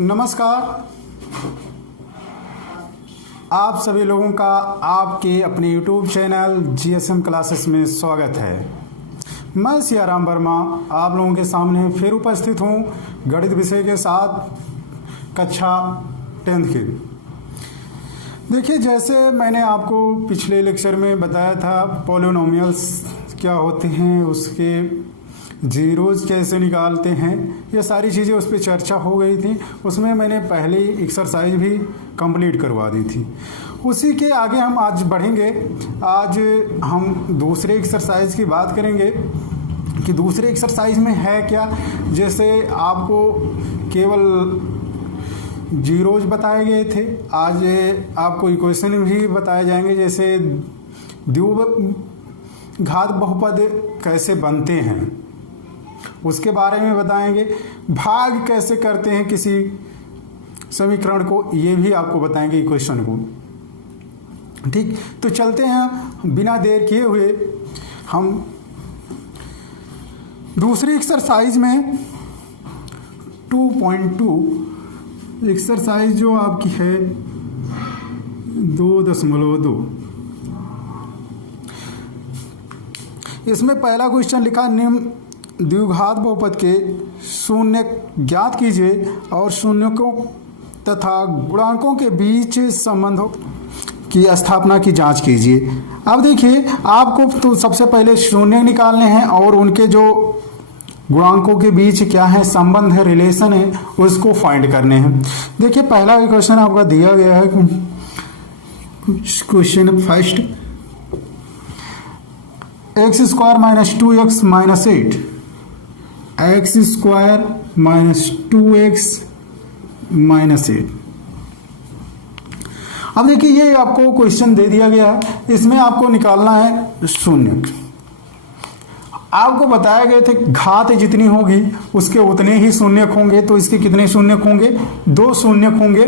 नमस्कार। आप सभी लोगों का आपके अपने YouTube चैनल GSM क्लासेस में स्वागत है। मैं सियाराम वर्मा आप लोगों के सामने फिर उपस्थित हूँ गणित विषय के साथ कक्षा 10th की। देखिए, जैसे मैंने आपको पिछले लेक्चर में बताया था पॉलिनोमियल्स क्या होते हैं, उसके जीरोज कैसे निकालते हैं, ये सारी चीज़ें उस पर चर्चा हो गई थी। उसमें मैंने पहले ही एक्सरसाइज भी कंप्लीट करवा दी थी। उसी के आगे हम आज बढ़ेंगे। आज हम दूसरे एक्सरसाइज की बात करेंगे कि दूसरे एक्सरसाइज में है क्या। जैसे आपको केवल जीरोज बताए गए थे, आज आपको इक्वेशन भी बताए जाएंगे। जैसे द्विघात बहुपद कैसे बनते हैं उसके बारे में बताएंगे। भाग कैसे करते हैं किसी समीकरण को, ये भी आपको बताएंगे इक्वेशन को। ठीक, तो चलते हैं बिना देर किए हुए हम दूसरी एक्सरसाइज में 2.2 एक्सरसाइज जो आपकी है 2.2। इसमें पहला क्वेश्चन लिखा, निम्न द्विघात बहुपद के शून्य ज्ञात कीजिए और शून्यकों तथा गुणांकों के बीच संबंधों की स्थापना की जांच कीजिए। अब देखिए, आपको तो सबसे पहले शून्य निकालने हैं और उनके जो गुणांकों के बीच क्या है संबंध है, रिलेशन है, उसको फाइंड करने हैं। देखिए, पहला क्वेश्चन आपका दिया गया है, question first, x square minus 2x minus 8, x square minus 2x minus 8। अब देखिए, ये आपको क्वेश्चन दे दिया गया है, इसमें आपको निकालना है शून्य। आपको बताया गए थे घात जितनी होगी उसके उतने ही शून्यक होंगे। तो इसके कितने शून्यक होंगे? 2 शून्यक होंगे।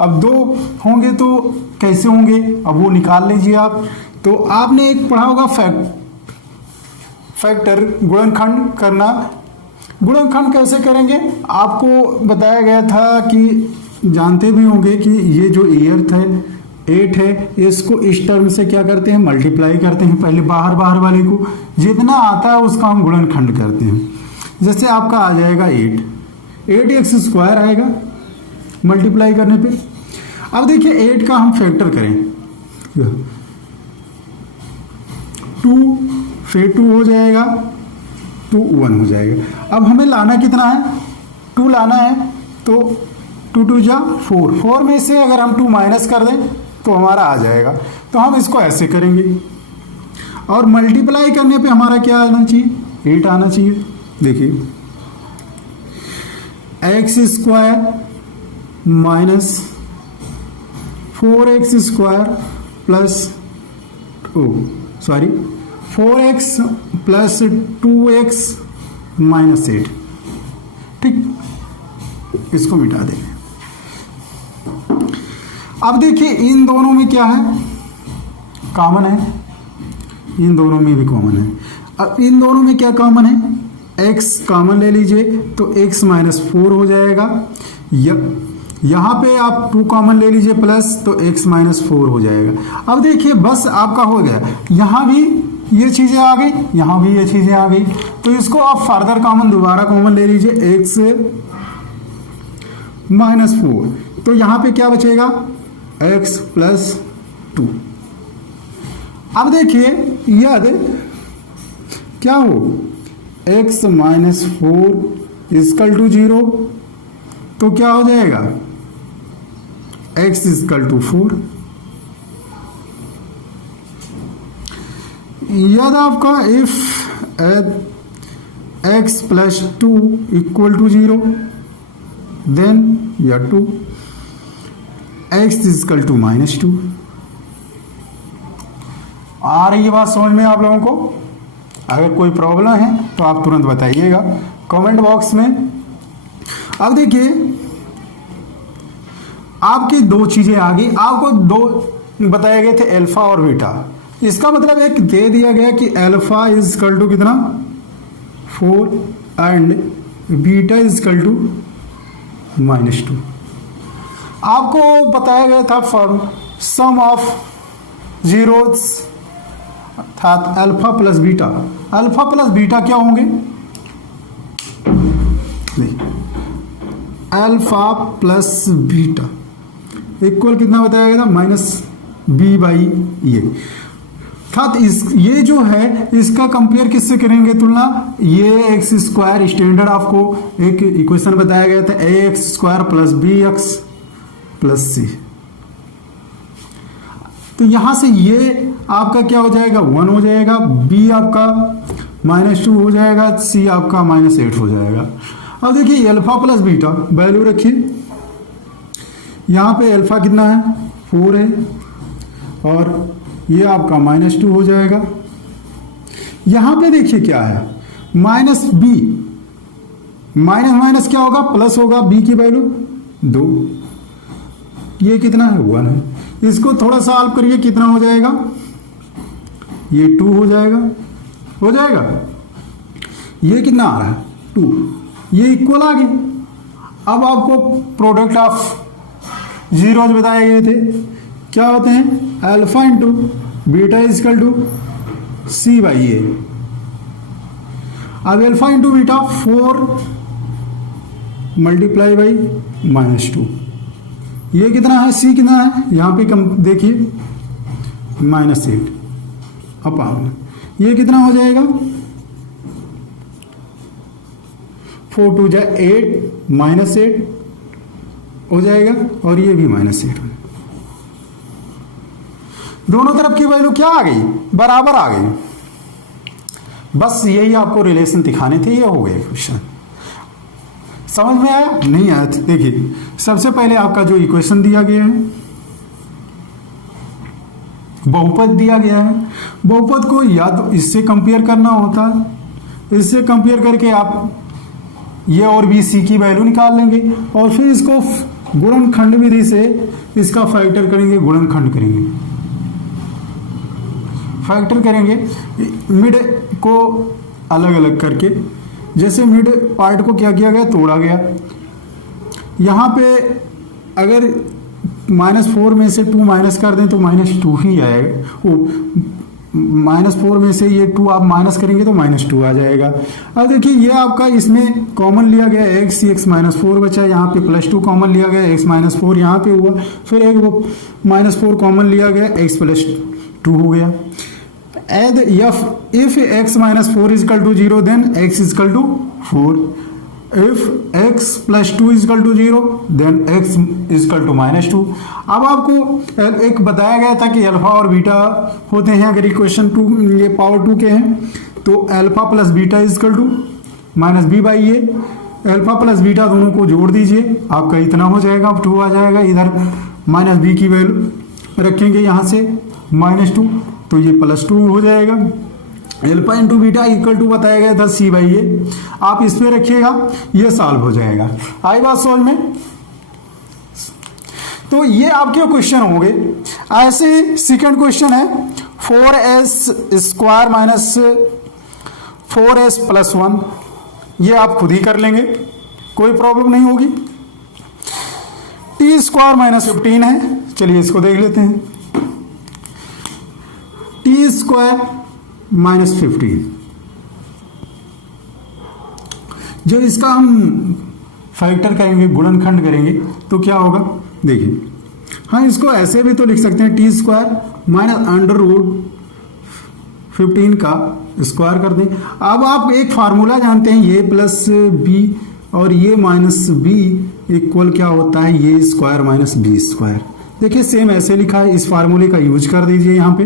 अब 2 होंगे तो कैसे होंगे, अब वो निकाल लीजिए आप। तो आपने एक पढ़ा होगा फैक्टर, गुणनखंड करना। गुणनखंड कैसे करेंगे आपको बताया गया था कि जानते भी होंगे कि ये जो एर्थ है 8 है, इसको इस टर्म से क्या करते हैं, मल्टीप्लाई करते हैं। पहले बाहर बाहर वाले को जितना आता है उसका हम गुणनखंड करते हैं। जैसे आपका आ जाएगा 8 एक्स स्क्वायर आएगा मल्टीप्लाई करने पे। अब देखिए 8 का हम फैक्टर करें, 2 फिर 2 हो जाएगा, 2 1 हो जाएगा। अब हमें लाना कितना है, 2 लाना है। तो 2 2 जा 4, 4 में से अगर हम 2 माइनस कर दें तो हमारा आ जाएगा। तो हम इसको ऐसे करेंगे और मल्टीप्लाई करने पे हमारा क्या आना चाहिए, 8 आना चाहिए। देखिए, x square minus 4x square plus 4x plus 2x minus 8। ठीक, इसको मिटा देंगे। अब देखिए, इन दोनों में क्या है, कॉमन है। इन दोनों में भी कॉमन है। अब इन दोनों में क्या कॉमन है, x कॉमन ले लीजिए तो x माइनस 4 हो जाएगा। यहाँ पे आप 2 कॉमन ले लीजिए प्लस, तो x माइनस 4 हो जाएगा। अब देखिए, बस आपका हो गया। यहाँ भी ये चीजें आ गई, यहाँ भी ये चीजें आ गई। तो इसको आप फर्दर कॉमन दोबारा कॉमन ले लीजिए, x माइनस 4। तो यहाँ पे क्या बचेगा, x प्लस 2। अब देखिए, यदि क्या हो, x माइनस 4 इजकल टू 0, तो क्या हो जाएगा, x इजकल टू 4। यदि आपका if x plus 2 equal to 0, then या 2, x इजकल टू माइनस 2। आ रही है बात समझ में आप लोगों को? अगर कोई प्रॉब्लम है तो आप तुरंत बताइएगा कमेंट बॉक्स में। अब देखिए, आपकी 2 चीजें आ गई। आपको 2 बताए गए थे, अल्फा और बीटा। इसका मतलब एक दे दिया गया कि अल्फा इज इक्वल टू कितना, 4 and beta is equal to -2। आपको बताया गया था फॉर्म सम ऑफ जीरोस अर्थात alpha plus beta. Alpha plus beta क्या होंगे? अल्फा प्लस बीटा इक्वल कितना बताया गया था? -b/a। अर्थात ये जो है इसका कंपेयर किससे करेंगे तुलना? ये एक्स स्क्वायर स्टैंडर्ड आपको एक इक्वेशन बताया गया था, ax² + bx + c। तो यहां से ये आपका क्या हो जाएगा? 1 हो जाएगा, b आपका -2 हो जाएगा, c आपका -8 हो जाएगा। अब देखिए अल्फा प्लस बीटा वैल्यू रखिए, यहां पे अल्फा कितना है? 4 है, और ये आपका -2 हो जाएगा। यहां पे देखिए क्या है? -b, माइनस क्या होगा? प्लस होगा, b की वैल्यू 2, ये कितना है? 1 है। इसको थोड़ा सा सॉल्व करिए, कितना हो जाएगा? ये 2 हो जाएगा, हो जाएगा। ये कितना आ रहा है? 2, ये इक्वल आ गई। अब आपको प्रोडक्ट ऑफ जीरोज बताए गए थे, क्या होते हैं? Alpha into beta equal to c/a। अब alpha into beta 4 multiply by -2, ये कितना है? c कितना है? यहां पे कम देखिए, -8 अपान, ये कितना हो जाएगा? 4 2 जा 8 -8 हो जाएगा, और ये भी -8। दोनों तरफ की वैल्यू क्या आ गई? बराबर आ गई। बस यही आपको रिलेशन दिखाने थे, ये हो गए क्वेश्चन। समझ में आया? नहीं आया? देखिए सबसे पहले आपका जो इक्वेशन दिया गया है, बहुपद दिया गया है, बहुपद को या तो इससे कंपेयर करना होता है, इससे कंपेयर करके आप ये और बी सी की वैल्यू निकाल लेंगे, और फिर इसको गुणनखंड विधि से इसका फैक्टर करेंगे, गुणनखंड करेंगे, फैक्टर करेंगे मिड को अलग अलग करके। जैसे मिड पार्ट को क्या किया गया? तोड़ा गया। यहाँ पे अगर -4 में से 2 माइनस कर दें तो -2 ही आएगा। -4 में से ये 2 आप माइनस करेंगे तो -2 आ जाएगा। अब देखिए ये आपका इसमें कॉमन लिया गया x, x -4 बचा, यहाँ पे +2 कॉमन लिया गया, x -4 यहाँ पे हुआ, फिर एक वो -4 कॉमन लिया गया, x +2 हो गया। Add if x -4 = 0 then x = 4, if x +2 = 0 then x = -2। अब आपको एक बताया गया था कि अल्फा और बीटा होते हैं, अगर इक्वेशन 2 ये पावर 2 के हैं तो alpha plus beta = -b/a। Alpha plus beta दोनों को जोड़ दीजिए, आपका इतना हो जाएगा, 2 आ जाएगा। इधर -b की वैल्यू रखेंगे यहाँ से -2, तो ये +2 हो जाएगा। अल्फा इंटू बीटा = बताया गया था c/a। आप इस पे रखिएगा, ये सॉल्व हो जाएगा। आई बात समझ में? तो ये आपके क्वेश्चन होंगे। ऐसे ही सेकंड क्वेश्चन है 4s² - 4s + 1। ये आप खुद ही कर लेंगे, कोई प्रॉब्लम नहीं होगी। t² - 15 है, चलिए इसको देख लेते हैं। t² - 15, जब इसका हम फैक्टर करेंगे, गुणनखंड करेंगे, तो क्या होगा? देखिए, हाँ इसको ऐसे भी तो लिख सकते हैं, t² - √15 का स्क्वायर कर दें। अब आप एक फार्मूला जानते हैं, a + b और ये -b इक्वल क्या होता है? a² - b²। देखिए सेम ऐसे लिखा है, इस फार्मूले का यूज कर दीजिए यहाँ पे,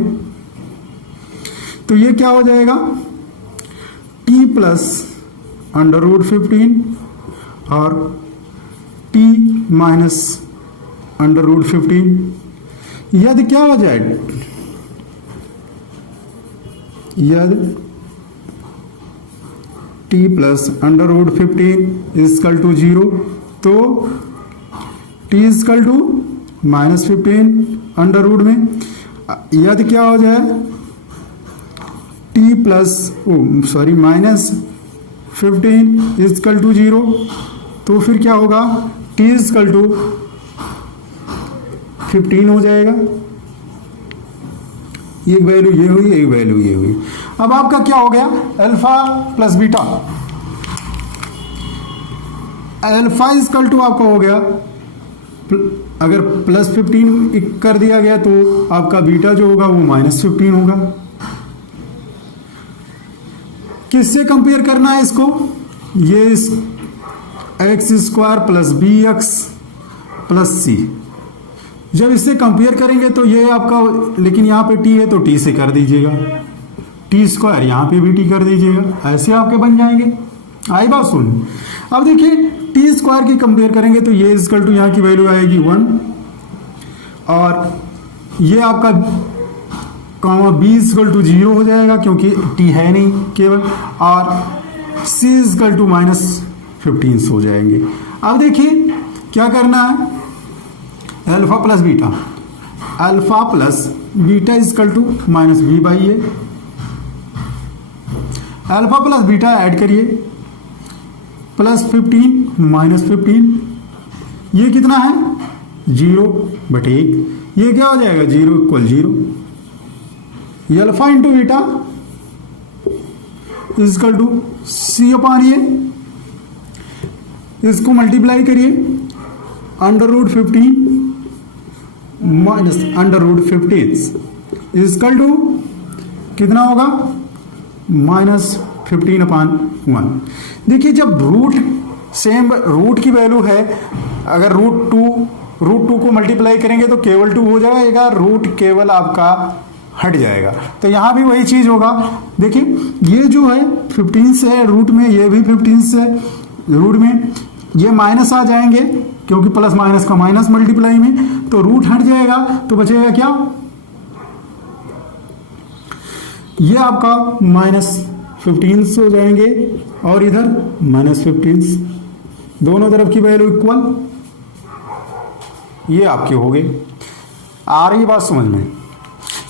तो ये क्या हो जाएगा? t + √15 और t - √15, यदि क्या हो जाएगा? यदि t + √15 = 0 तो t = -15 √ में। यदि क्या हो जाए? t -15 = 0 तो फिर क्या होगा? t टी इजकल टू 15 हो जाएगा। एक वैल्यू ये हुई, एक वैल्यू ये हुई। अब आपका क्या हो गया, alpha plus beta. Alpha equal to आपका हो गया, अगर प्लस 15 कर दिया गया तो आपका बीटा जो होगा वो -15 होगा। किससे कंपेयर करना है इसको, ये X square plus B X plus C. जब इससे कंपेयर करेंगे तो ये आपका, लेकिन यहाँ पे टी है तो टी से कर दीजिएगा, टी स्क्वायर यहाँ पे भी टी कर दीजिएगा, ऐसे आपके बन जाएंगे। आई बात सुन। अब देखिए टी स्क्वायर की कंपेयर करेंगे तो ये इजकल टू यहाँ की वैल्यू आएगी 1, और ये आपका कॉमा बी इजकल टू 0 हो जाएगा क्योंकि टी है नहीं केवल, और सी इजकल टू -15 हो जाएंगे। अब देखिए क्या करना है, alpha plus beta, alpha plus beta equal to -b/a। Alpha plus beta add करिए, +15 -15, ये कितना है 0/1, ये क्या हो जाएगा 0 = 0। ये alpha into beta equal to c/a, इसको मल्टीप्लाई करिए, √15 -√15 इजकल टू कितना होगा -15/1। देखिए जब रूट सेम रूट की वैल्यू है, अगर √2 को मल्टीप्लाई करेंगे तो केवल 2 हो जाएगा, रूट केवल आपका हट जाएगा। तो यहाँ भी वही चीज होगा। देखिए ये जो है 15 से है रूट में, ये भी 15 से रूट में, ये माइनस आ जाएंगे क्योंकि प्लस माइनस का माइनस मल्टीप्लाई में, तो रूट हट जाएगा तो बचेगा क्या, ये आपका -15 हो जाएंगे और इधर -15, दोनों तरफ की वैल्यू इक्वल, ये आपके हो गए। आ रही बात समझ में।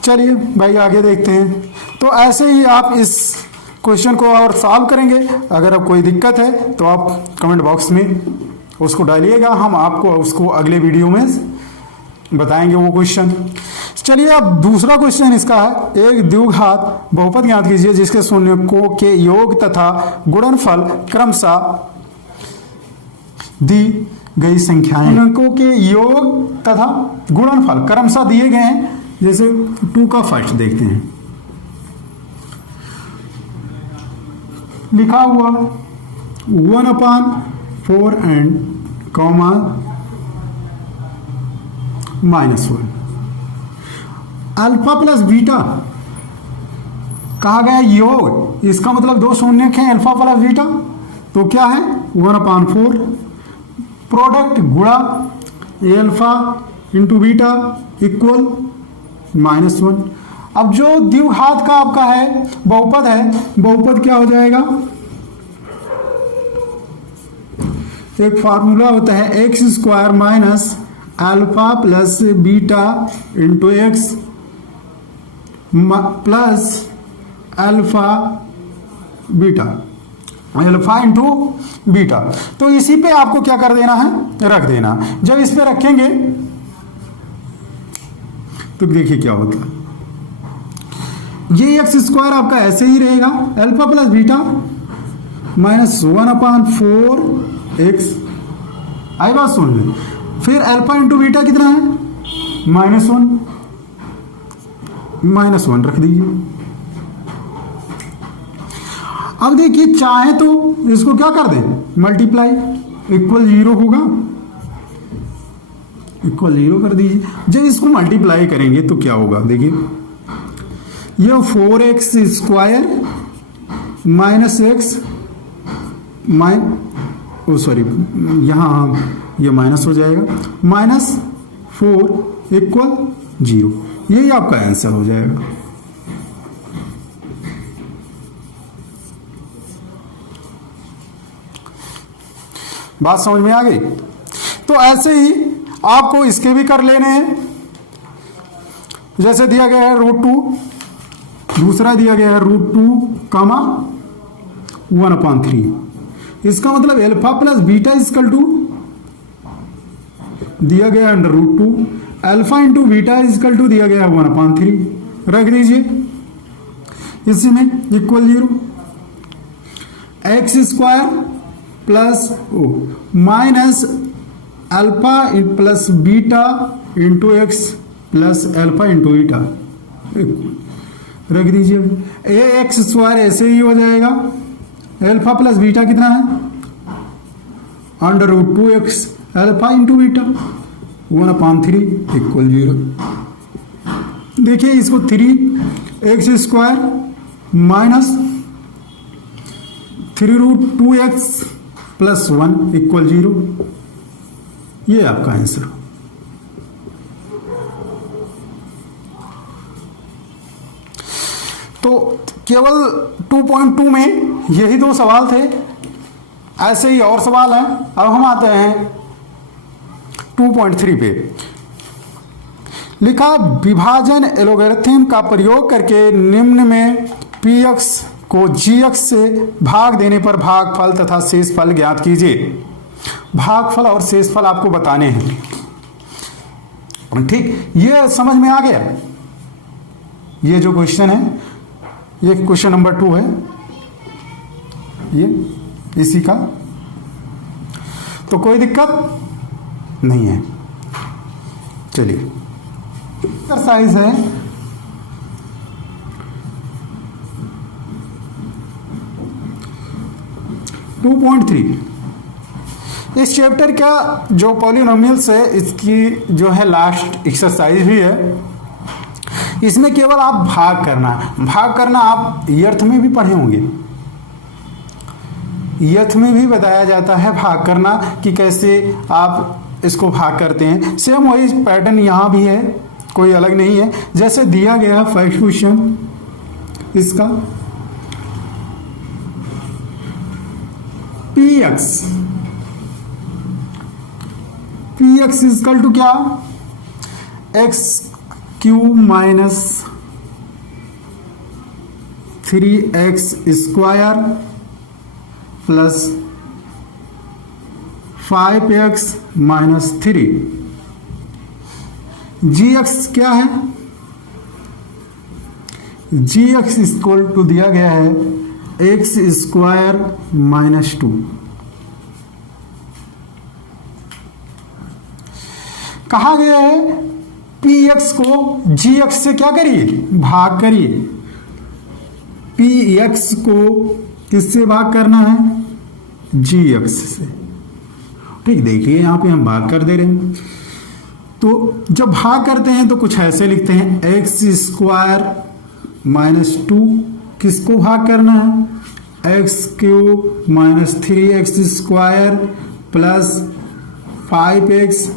चलिए भाई आगे देखते हैं। तो ऐसे ही आप इस क्वेश्चन को और सॉल्व करेंगे। अगर अब कोई दिक्कत है तो आप कमेंट बॉक्स में उसको डालिएगा, हम आपको उसको अगले वीडियो में बताएंगे वो क्वेश्चन। चलिए अब दूसरा क्वेश्चन इसका है, एक द्विघात बहुपद ज्ञात कीजिए जिसके शून्यकों के योग तथा गुणनफल क्रमशः दी गई संख्याएं, शून्यकों के योग तथा गुणनफल क्रमशः दिए गए हैं। जैसे 2 का फर्स्ट देखते हैं, लिखा हुआ 1/4 and comma -1। Alpha plus beta कहा गया योग, इसका मतलब दो शून्यक हैं अल्फा प्लस बीटा, तो क्या है 1/4 प्रोडक्ट गुणा अल्फा इंटू बीटा इक्वल -1। अब जो द्विघात का आपका है बहुपद है, बहुपद क्या हो जाएगा, एक फार्मूला होता है x² alpha plus beta into x plus alpha beta, alpha into beta. तो इसी पे आपको क्या कर देना है, रख देना। जब इस पे रखेंगे तो देखिए क्या होता है, ये x² आपका ऐसे ही रहेगा, अल्फा प्लस बीटा -1/4 x। आई बात सुन लें। फिर अल्फा इंटू बीटा कितना है -1 रख दीजिए। अब देखिए चाहे तो इसको क्या कर दें मल्टीप्लाई, इक्वल 0 होगा, इक्वल 0 कर दीजिए। जब इसको मल्टीप्लाई करेंगे तो क्या होगा, देखिए ये 4x² -x सॉरी यहाँ ये माइनस हो जाएगा, -4 इक्वल 0, यही आपका आंसर हो जाएगा। बात समझ में आ गई। तो ऐसे ही आपको इसके भी कर लेने हैं। जैसे दिया गया है √2, दूसरा दिया गया है √2, 1/3। इसका मतलब alpha plus beta equal to दिया गया √2, alpha into beta equal to दिया गया 1/3, रख दीजिए इसमें equal 0, x square plus minus alpha plus beta into x plus alpha into beta रख दीजिए। ए एक्स स्क्वायर ऐसे ही हो जाएगा, अल्फा प्लस बीटा कितना है √2x alpha into beta 1/3 equal 0। देखिए इसको 3x square minus 3√2x plus 1 equal 0, ये आपका आंसर। तो केवल 2.2 में यही 2 सवाल थे, ऐसे ही और सवाल हैं। अब हम आते हैं 2.3 पे। लिखा विभाजन एलोगैरिथम का प्रयोग करके निम्न में px को gx से भाग देने पर भागफल तथा शेषफल ज्ञात कीजिए। भागफल और शेषफल आपको बताने हैं, ठीक। ये समझ में आ गया। ये जो क्वेश्चन है, ये क्वेश्चन नंबर 2 है, ये इसी का, तो कोई दिक्कत नहीं है। चलिए एक्सरसाइज है 2.3। इस चैप्टर का जो पॉलिनोमियल्स है, इसकी जो है लास्ट एक्सरसाइज भी है। इसमें केवल आप भाग करना है। भाग करना आप यर्थ में भी पढ़े होंगे, यर्थ में भी बताया जाता है भाग करना कि कैसे आप इसको भाग करते हैं। सेम वही पैटर्न यहाँ भी है, कोई अलग नहीं है। जैसे दिया गया फर्स्ट क्वेश्चन इसका px इजकल टू क्या, x³ minus 3x square plus 5x minus 3। gx क्या है, gx इक्वल टू दिया गया है x स्क्वायर माइनस 2। कहा गया है px को gx से क्या करिए, भाग करिए। px को किससे भाग करना है, gx से, ठीक। देखिए यहां पे हम भाग कर दे रहे हैं, तो जब भाग करते हैं तो कुछ ऐसे लिखते हैं x स्क्वायर माइनस 2, किसको भाग करना है, x³ minus 3x square plus 5x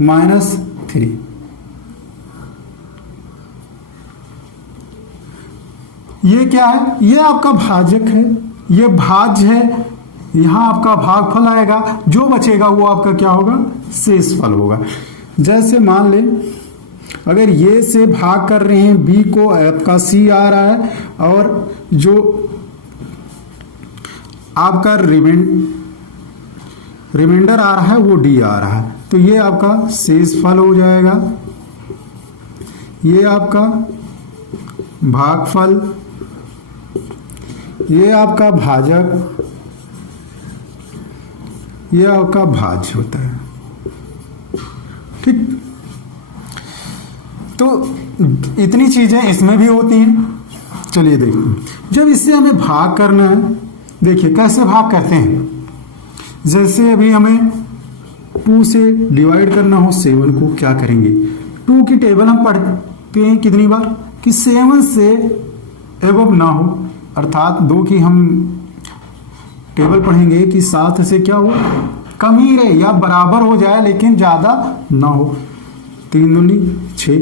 minus 3। ये क्या है, ये आपका भाजक है, ये भाज्य है। यहां आपका भागफल आएगा, जो बचेगा वो आपका क्या होगा, शेषफल होगा। जैसे मान लें अगर ये से भाग कर रहे हैं, b को आपका c आ रहा है और जो आपका रिमाइंडर आ रहा है वो d आ रहा है, तो ये आपका शेषफल हो जाएगा, ये आपका भागफल, ये आपका भाजक, ये आपका भाज्य होता है, ठीक। तो इतनी चीजें इसमें भी होती हैं। चलिए देखिए, जब इससे हमें भाग करना है, देखिए कैसे भाग करते हैं। जैसे अभी हमें 2 से डिवाइड करना हो 7 को, क्या करेंगे, 2 की टेबल हम पढ़ते हैं कितनी बार कि 7 से एबव ना हो, अर्थात 2 की हम टेबल पढ़ेंगे कि 7 से क्या हो, कम ही रहे या बराबर हो जाए लेकिन ज्यादा ना हो। 3 दूनी 6,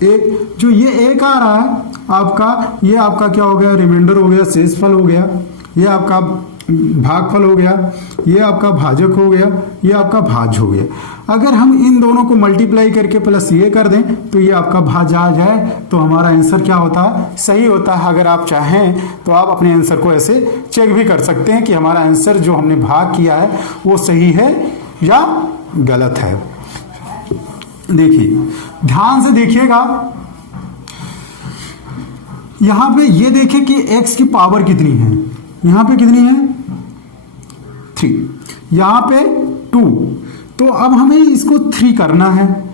एक जो ये एक आ रहा है आपका, ये आपका क्या हो गया, रिमाइंडर हो गया, शेषफल हो गया, ये आपका भागफल हो गया, ये आपका भाजक हो गया, ये आपका भाज्य हो गया। अगर हम इन दोनों को मल्टीप्लाई करके प्लस ये कर दें तो ये आपका भाज्य आ जाए, तो हमारा आंसर क्या होता है, सही होता है। अगर आप चाहें तो आप अपने आंसर को ऐसे चेक भी कर सकते हैं कि हमारा आंसर जो हमने भाग किया है वो सही है या गलत है। देखिए ध्यान से देखिएगा, यहां पे ये देखें कि x की पावर कितनी है, यहां पे कितनी है 3, यहां पे 2, तो अब हमें इसको 3 करना है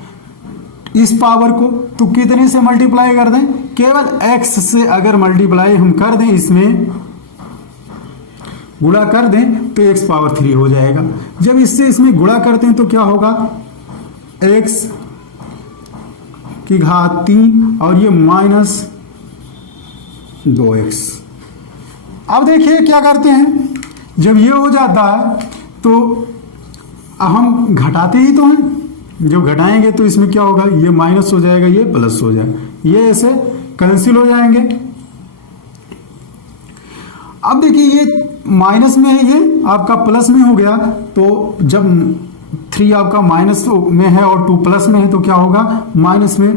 इस पावर को, तो कितने से मल्टीप्लाई कर दें, केवल x से अगर मल्टीप्लाई हम कर दें, इसमें गुणा कर दें तो x पावर 3 हो जाएगा। जब इससे इसमें गुणा करते हैं तो क्या होगा, x की घात 3 और ये माइनस 2x। अब देखिए क्या करते हैं, जब ये हो जाता है तो हम घटाते ही तो हैं, जब घटाएंगे तो इसमें क्या होगा, ये माइनस हो जाएगा, ये प्लस हो जाएगा, ये ऐसे कैंसिल हो जाएंगे। अब देखिए ये माइनस में है, ये आपका प्लस में हो गया, तो जब 3 आपका माइनस में है और 2 प्लस में है तो क्या होगा, माइनस में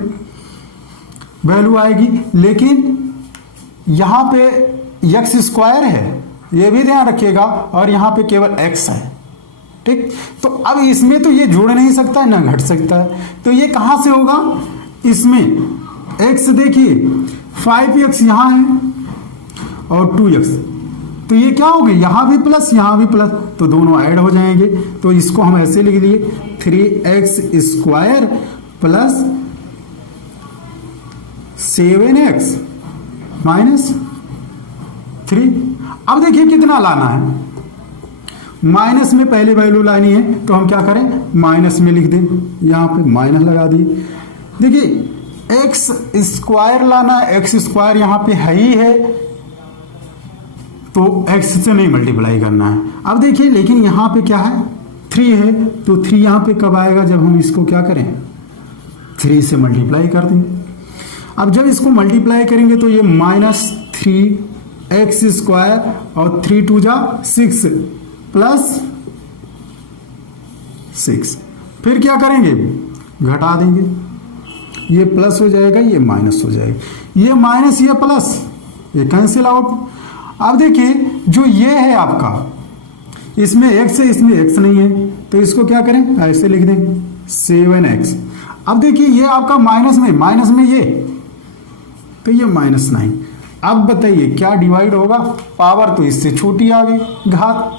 वैल्यू आएगी। लेकिन यहां पे एक्स स्क्वायर है, ये भी ध्यान रखिएगा, और यहां पे केवल x है, ठीक। तो अब इसमें तो ये जुड़ नहीं सकता है ना घट सकता है, तो ये कहां से होगा, इसमें x देखिए 5x यहां है और 2x, तो ये क्या हो गया, यहां भी प्लस यहां भी प्लस, तो दोनों ऐड हो जाएंगे। तो इसको हम ऐसे लिख दिए 3x square plus 7x minus 3। अब देखिए कितना लाना है, माइनस में पहली वैल्यू लानी है, तो हम क्या करें, माइनस में लिख दें, यहां पे माइनस लगा दिए। देखिए एक्स स्क्वायर लाना है, एक्स स्क्वायर यहां पे है ही है, तो एक्स से नहीं मल्टीप्लाई करना है। अब देखिए लेकिन यहां पे क्या है, 3 है, तो 3 यहां पे कब आएगा, जब हम इसको क्या करें, 3 से मल्टीप्लाई कर दें। अब जब इसको मल्टीप्लाई करेंगे तो ये -3x स्क्वायर और 3 2 जा 6 प्लस 6, फिर क्या करेंगे, घटा देंगे, ये प्लस हो जाएगा, ये माइनस हो जाएगा, ये माइनस ये प्लस, ये कैंसिल आउट। अब देखिए जो ये है आपका, इसमें x है, इसमें x नहीं है, तो इसको क्या करें, ऐसे लिख दें 7x। अब देखिए ये आपका माइनस में ये, तो ये -9। अब बताइए क्या डिवाइड होगा, पावर तो इससे छोटी आ गई घात,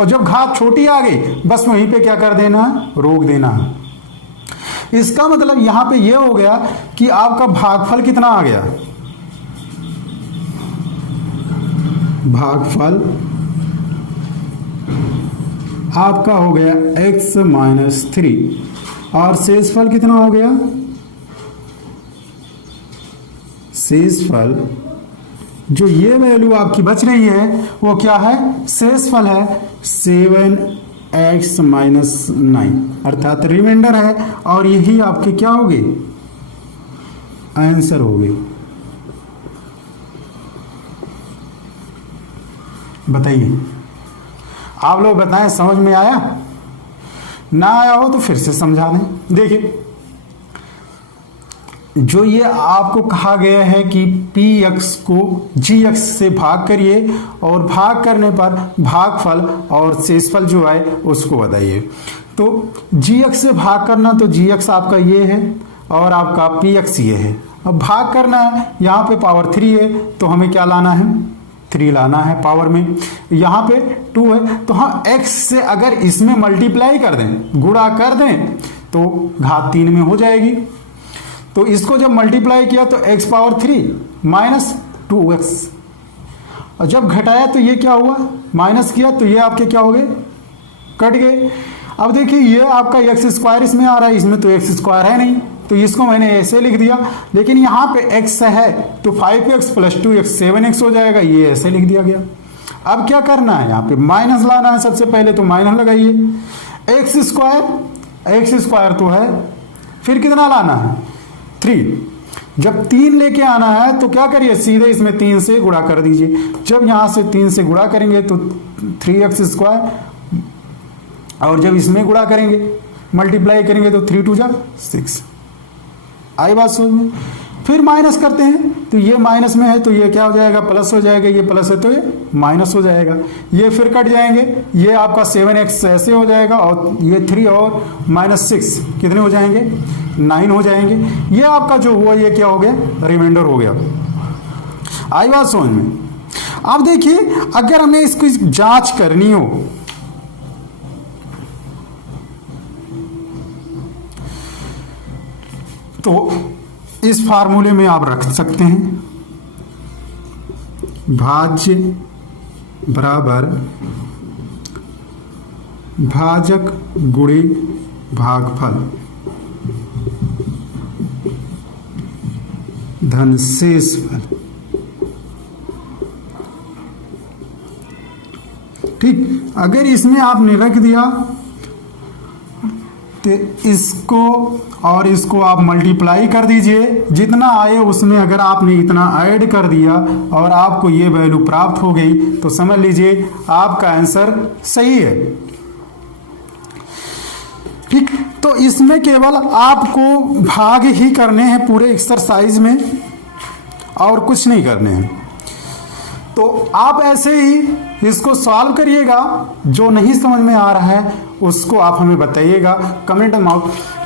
और जब घात छोटी आ गई बस वहीं पे क्या कर देना है, रोक देना है। इसका मतलब यहां पे ये हो गया कि आपका भागफल कितना आ गया, भागफल आपका हो गया x - 3, और शेषफल कितना हो गया, शेषफल जो ये वैल्यू आपकी बच रही है वो क्या है, शेषफल है 7x - 9, अर्थात रिमाइंडर है, और यही आपके क्या होंगे, आंसर होंगे। बताइए आप लोग बताएं, समझ में आया, ना आया हो तो फिर से समझा दें। देखिए जो ये आपको कहा गया है कि px को gx से भाग करिए, और भाग करने पर भागफल और शेषफल जो है उसको बताइए। तो gx से भाग करना, तो gx आपका ये है और आपका px ये है। अब भाग करना है, यहाँ पे पावर 3 है, तो हमें क्या लाना है, 3 लाना है पावर में, यहाँ पे 2 है, तो हम x से अगर इसमें मल्टीप्लाई कर दें, गुणा कर दें, तो घात 3 में हो जाएगी। तो इसको जब मल्टीप्लाई किया तो x पावर 3 माइनस 2x, और जब घटाया तो ये क्या हुआ, माइनस किया तो ये आपके क्या हो गए, कट गए। अब देखिए ये आपका x स्क्वायर इसमें आ रहा है, इसमें तो x स्क्वायर है नहीं, तो इसको मैंने ऐसे लिख दिया, लेकिन यहाँ पे x है तो 5x + 2x 7x हो जाएगा, ये ऐसे लिख दिया गया। अब क्या करना है, यहाँ पे माइनस लाना है, सबसे पहले तो माइनस लगाइए, x स्क्वायर तो है, फिर कितना लाना है 3, जब 3 लेके आना है तो क्या करिए, सीधे इसमें 3 से गुणा कर दीजिए। जब यहाँ से 3 से गुणा करेंगे तो 3x स्क्वायर, और जब इसमें गुणा करेंगे मल्टीप्लाई करेंगे तो 3 2 जा 6। आई बात समझ में। फिर माइनस करते हैं तो ये माइनस में है तो ये क्या हो जाएगा, प्लस हो जाएगा, ये प्लस है तो ये माइनस हो जाएगा, ये फिर कट जाएंगे, ये आपका 7x ऐसे हो जाएगा और ये 3 और -6 कितने हो जाएंगे, 9 हो जाएंगे। ये आपका जो हुआ ये क्या हो गया, रिमाइंडर हो गया। आई बात समझ में। अब देखिए अगर हमें इसकी जांच करनी हो तो इस फार्मूले में आप रख सकते हैं, भाज्य बराबर भाजक गुणे भागफल धन शेष फल। ठीक, अगर इसमें आपने रख दिया तो इसको और इसको आप मल्टीप्लाई कर दीजिए, जितना आए उसमें अगर आपने इतना ऐड कर दिया और आपको ये वैल्यू प्राप्त हो गई तो समझ लीजिए आपका आंसर सही है। ठीक, तो इसमें केवल आपको भाग ही करने हैं पूरे एक्सरसाइज में और कुछ नहीं करने हैं। तो आप ऐसे ही इसको सॉल्व करिएगा, जो नहीं समझ में आ रहा है उसको आप हमें बताइएगा कमेंट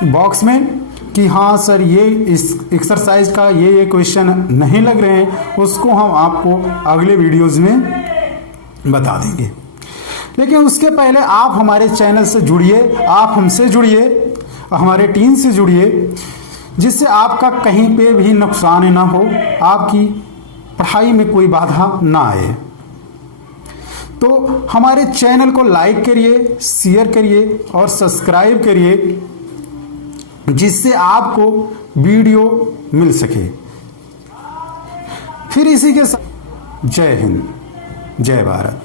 बॉक्स में कि हाँ सर ये इस एक्सरसाइज का ये क्वेश्चन नहीं लग रहे हैं, उसको हम आपको अगले वीडियोस में बता देंगे। लेकिन उसके पहले आप हमारे चैनल से जुड़िए, आप हमसे जुड़िए, हमारे टीम से जुड़िए, जिससे आपका कहीं पे भी नुकसान ना हो, आपकी पढ़ाई में कोई बाधा ना आए। तो हमारे चैनल को लाइक करिए, शेयर करिए और सब्सक्राइब करिए, जिससे आपको वीडियो मिल सके। फिर इसी के साथ जय हिंद, जय भारत।